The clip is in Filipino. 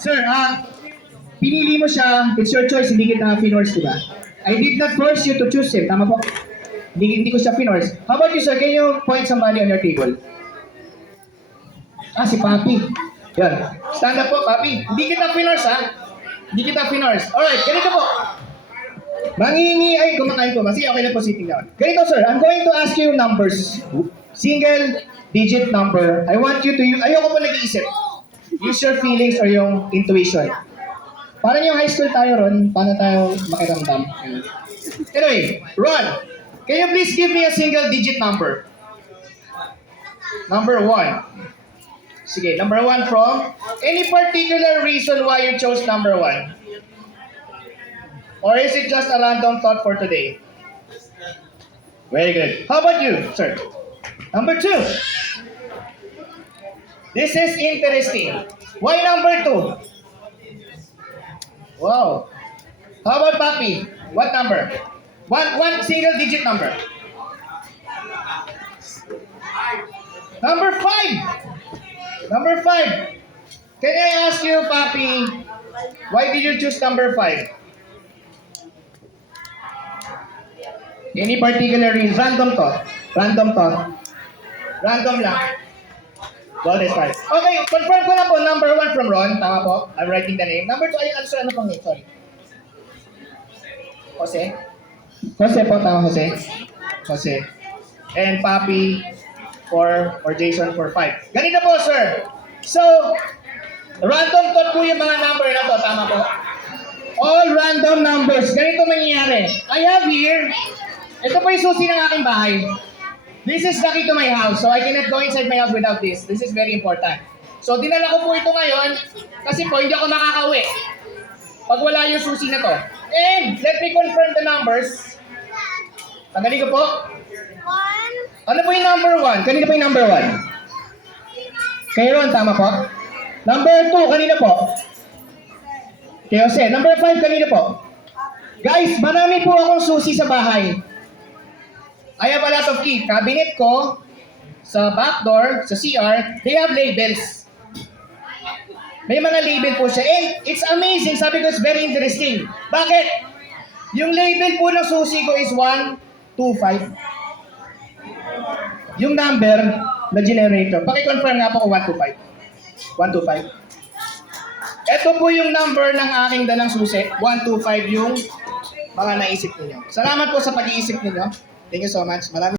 Sir, pinili mo siya, it's your choice, hindi kita finors, di ba? I did not force you to choose him, tama po? Hindi ko siya finors. How about you, sir? Can you point somebody on your table? Si Papi. Yan. Stand up po, Papi. Hindi kita finors, ha? Hindi kita finors. Alright, ganito po. Mangingi, ay, kumakain po. Sige, okay na po sitting down. Ganito, sir. I'm going to ask you numbers. Single digit number. I want you to use, ayoko po nag-iisip. Use your feelings or yung intuition. Parang yung high school tayo, Ron, paano tayo makiramdam? Anyway, Ron, can you please give me a single digit number? Number 1. Sige, number 1 from any particular reason why you chose number 1? Or is it just a random thought for today? Very good. How about you, sir? Number 2. This is interesting. Why number 2? Wow. How about Papi? What number? One single digit number. Number 5. Number 5. Can I ask you, Papi, why did you choose number 5? Any particular reason? Random thought. Random thought. Random lang. Well, that's right. Okay, confirm ko na po. Number 1 from Ron. Tama po. I'm writing the name. Number 2, ay, ano pong name? Sorry. Jose? Jose po, tama Jose. Jose. And Papi or Jason for 5. Ganito po, sir. So, random thought po yung mga number na to. Tama po. All random numbers. Ganito mangyayari. I have here, ito po yung susi ng aking bahay. This is the key to my house. So, I cannot go inside my house without this. This is very important. So, dinala ko po ito ngayon kasi po hindi ako makakauwi pag wala yung susi na to. And, let me confirm the numbers. Tanggalin ko po. Ano po yung number 1? Kanina po yung number 1? Kay Ron, tama po? Number 2, kanina po? Kay Jose. Number 5, kanina po? Guys, marami po akong susi sa bahay. I have a lot of key. Cabinet ko, sa back door, sa CR, they have labels. May mga label po siya. And it's amazing. Sabi ko, it's very interesting. Bakit? Yung label po ng susi ko is 1, 2, 5. Yung number na generator. Paki-confirm nga po kung 1, 2, 5. 1, 2, 5. Ito po yung number ng aking dalang susi. 1, 2, 5 yung mga naisip ninyo. Salamat po sa pag-iisip ninyo. Thank you so much. Maraming